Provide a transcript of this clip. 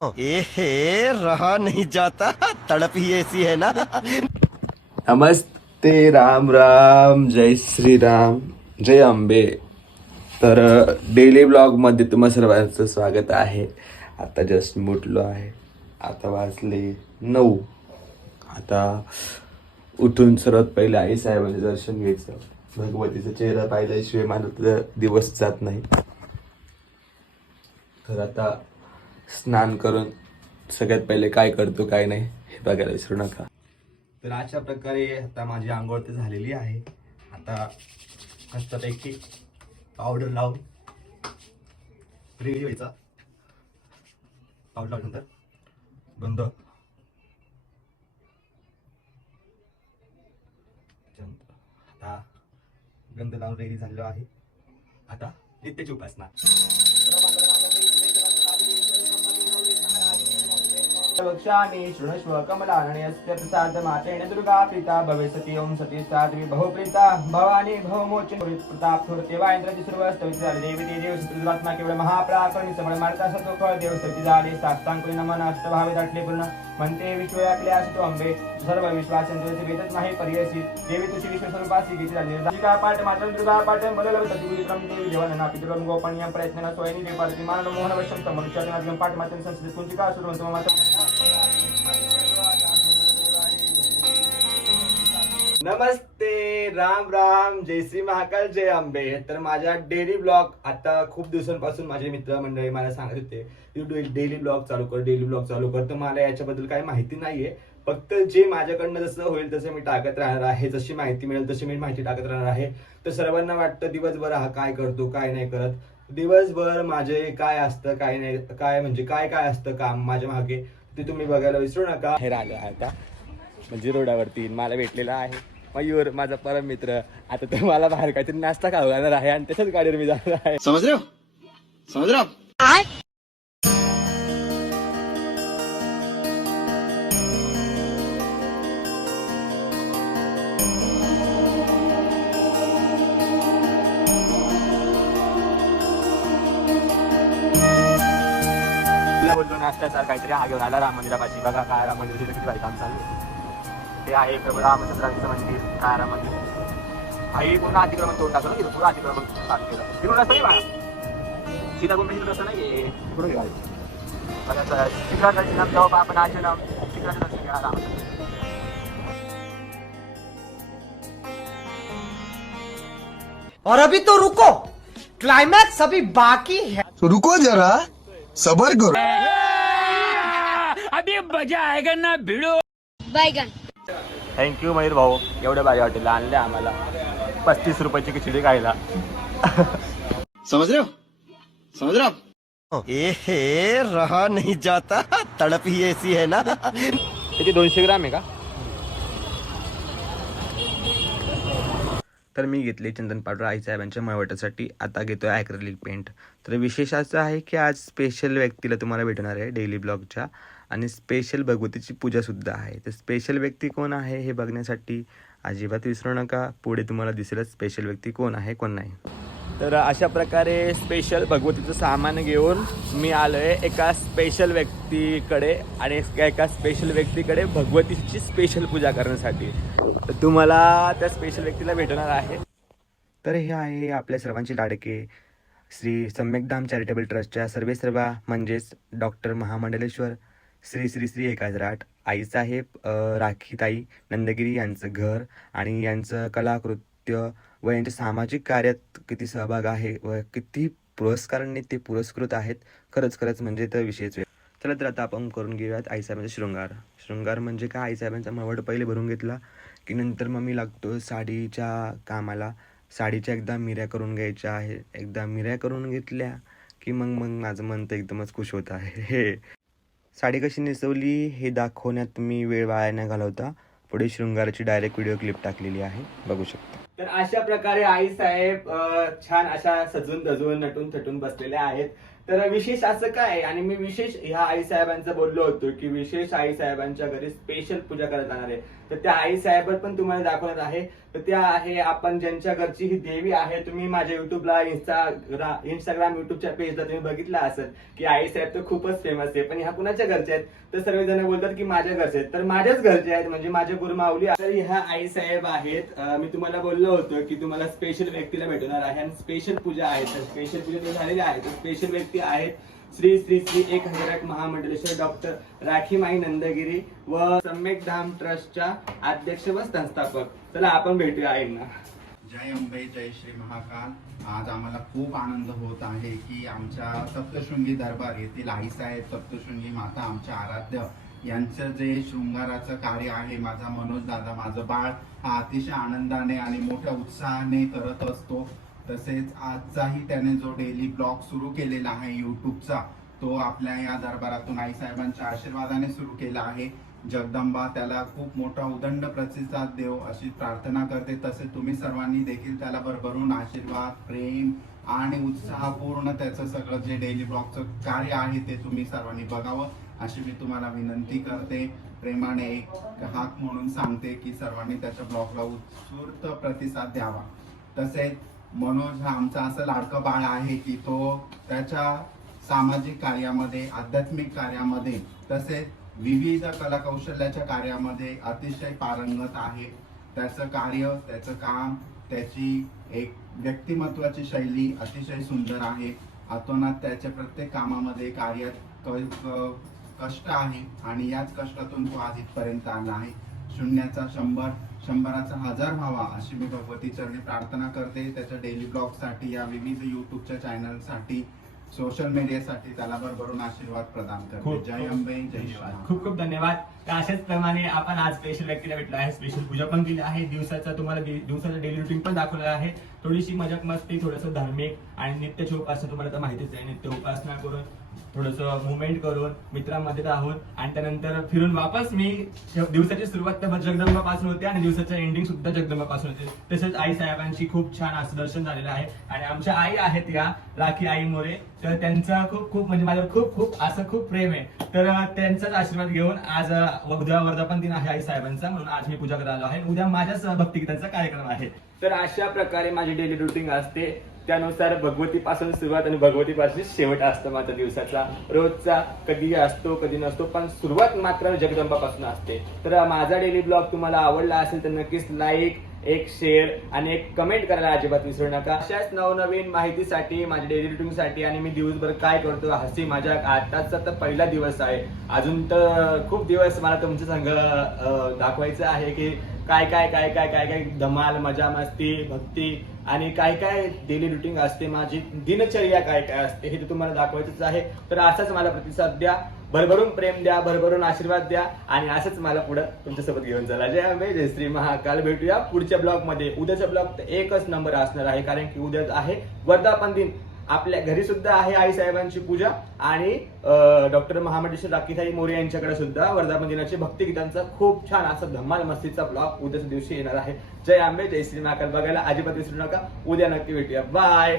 ए हे रहा नहीं जाता, तड़प ही ऐसी है ना। नमस्ते, राम राम, जय श्रीराम, जय अंबे. तर डेली ब्लॉगमध्ये तुम्हा सर्वांचं स्वागत आहे. आता जस्ट उठलो आहे. आता वाजले 9. आता उठून सर्वात पहिले आई साहेबांचे दर्शन घ्यायचं. भगवतीचा चेहरा पाहिल्याशिवाय माझा दिवस जात नाही. तर आता स्नान करून सगळ्यात पहिले काय करतो काय नाही हे बघायला विसरू नका. तर अशा प्रकारे आता माझी आंघोळ तर झालेली आहे. आता मस्तपैकी पावडर लावून रेडी व्हायचा. पावडर लावल्यानंतर बंद. आता गंध लावून रेडी झालेलो आहे. आता नित्याची उपासना. वक्षामि शृणुष्व कमलानयस्य प्रसाद मातेन दुर्गा प्रीता भवेसति ओम सती साध्वी बहुप्रीता भवानी भवमोचन प्रताप थोरतेवा इंद्रजी सर्वस्तवित्राले देवी देव सत्युरात्मा केवळ महाप्राकरणी समळ मारता सतोफळ देव सती झाले साष्टांग नमन अष्टभावे दाटले पूर्ण म्हणते विश्व आपले असतो अंबे सर्व विश्वासंतोषे वेदच नाही पर्यसी देवी तुझी विश्वस्वरूपासी गीती झाली निर्धारिका पाठ मात्र दुर्गा पाठ बलल सतीविक्रम देवी देवानना पितृम गोपनीय प्रयत्न सोयनी देवपार्ती मानव मोहन वशम समरुच्चारणात्मक पाठ मात्र संस्कृत कुंचिका सुरवंत मात्र. नमस्ते, राम राम, जय श्री महाकाल, जय अंबे. तर माझ्या डेली ब्लॉग आता खूप दिवसांपासून माझे मित्रमंडळी मला सांगत होते तू डेली ब्लॉग चालू कर, डेली ब्लॉग चालू कर. तर मला याच्याबद्दल काही माहिती नाहीये. फक्त जे माझ्याकडनं जसं होईल तसं मी टाकत राहणार आहे. जशी माहिती मिळेल तशी मी माहिती टाकत राहणार आहे. तर सर्वांना वाटतं दिवसभर हा काय करतो काय नाही करत. दिवसभर माझे काय असतं काय नाही, काय म्हणजे काय काय असतं काम माझ्या मागे ते तुम्ही बघायला विसरू नका. हे राहिलं आता म्हणजे रोडावरती मला भेटलेला आहे मयूर, माझा परम मित्र. आता तर मला बाहेर काहीतरी नाश्ता खाऊ घालणार आहे आणि त्याच्याच गाडीवर मी जाणार आहे. समज रे बोलतो नाश्त्याचा काहीतरी हा घेऊन आला राम मंदिरापाशी. बघा काय राम मंदिर किती भारी काम चालू आहे. ते आहे प्रभू रामचंद्रांचं मंदिर. काय राम मंदिर आई पूर्ण अतिक्रमण तोड टाकलं ना. पूर्ण अतिक्रमण तिकडून रस्ता नाही बघा. सीता कोण रस्ता नाही पुढे घ्या. बघा शिखराचं नाम जेव्हा आपण आश्रम शिखराचं दर्शन घ्या राम. और अभी तो रुको, क्लाइमैक्स अभी बाकी है. रुको जरा, सबर करो. अभी मजा आएगा ना भिड़ो. बैगन. थँक्यू मयूर भाऊ, एवढ्या भारी हॉटेलला आणले आम्हाला 35 रुपयाची खिचडी खायला. समझ रहे हो ए हे रहा नहीं जाता, तड़प ही ऐसी है ना. त्याची 200 ग्राम आहे का. तर मी घेतले चंदन पावडर आईसाहेबांच्या मळवटासाठी. आता घेतोय ॲक्रेलिक पेंट. तर विशेष असं आहे की आज स्पेशल व्यक्तीला तुम्हाला भेटणार आहे डेली ब्लॉगच्या. आणि स्पेशल भगवतीची पूजासुद्धा आहे. तर स्पेशल व्यक्ती कोण आहे हे बघण्यासाठी अजिबात विसरू नका. पुढे तुम्हाला दिसेलच स्पेशल व्यक्ती कोण आहे कोण नाही. तर अशा प्रकारे स्पेशल भगवतीचं सामान घेऊन मी आलो आहे एका स्पेशल व्यक्तीकडे. आणि एका स्पेशल व्यक्तीकडे भगवतीची स्पेशल पूजा करण्यासाठी. तर तुम्हाला त्या स्पेशल व्यक्तीला भेटणार आहे. तर हे आहे आपल्या सर्वांचे लाडके श्री सम्यकधाम चॅरिटेबल ट्रस्टच्या सर्वेसर्वा म्हणजेच डॉक्टर महामंडलेश्वर श्री श्री श्री एकाजराट आईसाहेब राखीताई नंदगिरी यांचं घर आणि यांचं कलाकृत्य व यांच्या सामाजिक कार्यात किती सहभाग आहे व किती पुरस्कारांनी ते पुरस्कृत आहेत. खरंच म्हणजे तर विषयच. चला तर आता आपण करून घेऊयात आईसाहेबांचा शृंगार म्हणजे काय. आईसाहेबांचा मळवट पहिले भरून घेतला की नंतर मग मी लागतो साडीच्या कामाला. साडीच्या एकदा मिऱ्या करून घ्यायच्या आहे. एकदा मिऱ्या करून घेतल्या की मग माझं मन तर एकदमच खुश होत आहे. हे साडी कशी नेसवली हे दाखवण्यात मी वेळ वाया न घालवता पुढे शृंगाराची डायरेक्ट व्हिडिओ क्लिप टाकलेली आहे, बघू शकता. तर अशा प्रकारे आई साहेब छान अशा सजून धजून नटून थटून बसलेल्या आहेत. तर विशेष असं काय, आणि मी विशेष ह्या आई साहेबांचं बोललो होतो की विशेष आई साहेबांच्या घरी स्पेशल पूजा करत जाणार आहे. तर त्या आई साहेब पण तुम्हाला दाखवणार आहे. तर त्या आहे आपण ज्यांच्या घरची ही देवी आहे. तुम्ही माझ्या युट्यूबला इंस्टाग्राम युट्यूबच्या पेजला तुम्ही बघितलं असेल की आई साहेब तर खूपच फेमस आहे, पण ह्या कुणाच्या घरच्या आहेत तर सर्वजण बोलतात की माझ्या घरचे आहेत, तर माझ्याच घरचे आहेत म्हणजे माझ्या गुरुमाऊली. तर ह्या आई साहेब आहेत. मी तुम्हाला बोललो होतो की तुम्हाला स्पेशल व्यक्तीला भेटणार आहे आणि स्पेशल पूजा आहे. तर स्पेशल पूजा झालेली आहे. तर स्पेशल व्यक्ती आहेत श्री श्री श्री 1001 महामंडलेश्वर डॉक्टर राखीमाई नंदगिरी व सम्यक धाम ट्रस्टच्या अध्यक्ष व संस्थापक. चला आपण भेटूया आईंना. जय अंबे, जय श्री महाकाल. आज आम्हाला खूप आनंद होत आहे की आमच्या सप्तशृंगी दरबार येथील आईसाहेब सप्तशृंगी माता आमच्या आराध्य यांचं जे शृंगाराचं कार्य आहे, माझा मनोज दादा माझं बाळ हा अतिशय आनंदाने आणि मोठ्या उत्साहाने करत असतो. तसेच आजचाही त्याने जो डेली ब्लॉग सुरू केलेला आहे यूट्यूबचा, तो आपल्या या दरबारातून आईसाहेबांच्या आशीर्वादाने सुरू केला आहे. जगदंबा त्याला खूप मोठा उदंड प्रतिसाद देव अशी प्रार्थना करते. तसे तुम्ही सर्वांनी देखील त्याला भरभरून आशीर्वाद, प्रेम आणि उत्साहपूर्ण त्याचं सगळं जे डेली ब्लॉगचं कार्य आहे ते तुम्ही सर्वांनी बघावं अशी मी तुम्हाला विनंती करते. प्रेमाने एक हाक म्हणून सांगते की सर्वांनी त्याच्या ब्लॉगला उत्स्फूर्त प्रतिसाद द्यावा. तसेच मनोज हा आमचा असं लाडकं बाळ आहे की तो त्याच्या सामाजिक कार्यामध्ये, आध्यात्मिक कार्यामध्ये तसेच विविध कलाकौशल्याच्या कार्यामध्ये अतिशय पारंगत आहे. त्याचं कार्य, त्याचं काम, त्याची एक व्यक्तिमत्वाची शैली अतिशय सुंदर आहे. अतोनात त्याच्या प्रत्येक कामामध्ये कार्यात कष्ट आहे आणि याच कष्टातून तो आज इथपर्यंत आला आहे. शून्याचा 100, 100चा 1000 व्हावा अशी मी भगवती चरणी प्रार्थना करते. त्याच्या डेली ब्लॉगसाठी, या विविध युट्यूबच्या चॅनलसाठी, सोशल मीडियासाठी त्याला भरभरून आशीर्वाद प्रदान करते. जय अंबे, जय श्री. खूप खूप धन्यवाद. तर अशाच प्रमाणे आपण आज स्पेशल व्यक्तीला भेटलो आहे. स्पेशल पूजा पण केली आहे. तुम्हाला दिवसाचं डेली रुटीन पण दाखवलं आहे. थोडीशी मजाक मस्ती, थोडंसं धार्मिक आणि नित्याची उपासना तुम्हाला तर माहितीच आहे. नित्य उपासना करून, थोडंसं मुवमेंट करून, मित्रांमध्ये राहून आणि त्यानंतर फिरून वापस मी दिवसाची सुरुवात तर जगदंबापासून होते आणि दिवसाचं एंडिंग सुद्धा जगदंबापासून होते. तसेच आई साहेबांची खूप छान असं दर्शन झालेलं आहे. आणि आमच्या आई आहेत या राखी आई मोरे, तर त्यांचा खूप खूप म्हणजे माझ्यावर खूप खूप असं खूप प्रेम आहे. तर त्यांचाच आशीर्वाद घेऊन आज उद्या वर्धापन दिन आहे आई साहेबांचा, म्हणून आज मी पूजा करायला आलो आहे. उद्या माझ्याच भक्तिगीतांचा कार्यक्रम आहे. तर अशा प्रकारे माझी डेली रुटीन असते. त्यानुसार भगवतीपासून सुरुवात आणि भगवतीपासून शेवट असतं माझ्या दिवसाचा. रोजचा कधी असतो कधी नसतो, पण सुरुवात मात्र जगदंबापासून असते. तर माझा डेली ब्लॉग तुम्हाला आवडला असेल तर नक्कीच लाईक, एक शेअर आणि एक कमेंट करायला अजिबात विसरू नका. अशाच नवनवीन माहितीसाठी, माझ्या डेली रुटीनसाठी आणि मी दिवसभर काय करतो, हसी मजाक. आताचा तर पहिला दिवस आहे, अजून तर खूप दिवस मला तुमच्या संग दाखवायचं आहे की काय काय काय काय काय काय धमाल, मजा मस्ती, भक्ती आणि काय काय डेली रुटीन असते, माझी दिनचर्या काय काय असते हे तुम्हाला दाखवायचंच आहे. तर असाच मला प्रतिसाद द्या, भरभरून प्रेम द्या, भरभरून आशीर्वाद द्या आणि असंच मला पुढे तुमच्यासोबत घेऊन चला. जय अंबे, जय श्री महाकाल. भेटूया पुढच्या ब्लॉग मध्ये. उद्याचा ब्लॉग एकच नंबर असणार आहे, कारण की उद्या आहे वर्धापन दिन. आपल्या घरी सुद्धा आहे आई साहेबांची पूजा आणि डॉक्टर महामंडलेश्वर राखीताई मोरे यांच्याकडे सुद्धा वर्धापन दिनाची भक्तिगीतांचा खूप छान असा धमाल मस्तीचा ब्लॉग उद्याच्या दिवशी येणार आहे. जय अंबे, जय श्री महाकाल. बघायला अजिबात विसरू नका. उद्या नक्की भेटूया. बाय.